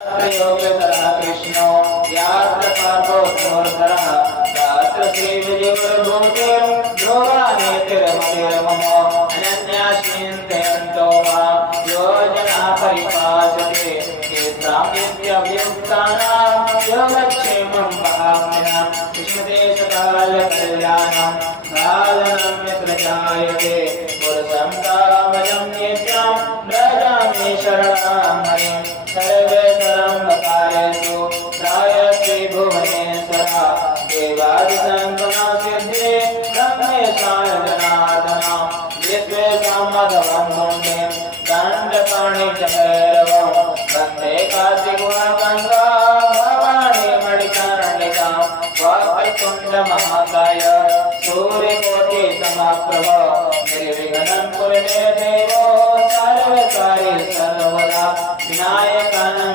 योगेश्वरः कृष्णो यात्र पार्थो धनुर्धरः तत्र श्रीविजयगुरुभूतिर् ध्रुवानेतिरमतिर्मम अनन्याश्चिन्तयन्तो मां योजना परिपासते येषां नित्यभियुक्तानां योगक्षेमं वहाम्यहं विश्वदेशकालकल्याणं साधनं यत्र जायते पुरुषं कामजं नित्यं व्रजामि शरणं हरिं सर्वेश्वरं वकारेषु त्रायते भुवनेश्वरः देवादिसङ्गमसिद्धे ब्रह्मेशाय जनार्दन विश्वेशां मधवं मुण्डे दण्डपाणिजभैरवं वन्दे कार्तिकगुणगङ्गा भवानी मणिकर्णिकां वक्रतुण्डमहाकाय सूर्यकोटिसमप्रभ निर्विघ्नं कुरु मे देव सर्वकार्ये सर्वदा विनायकानं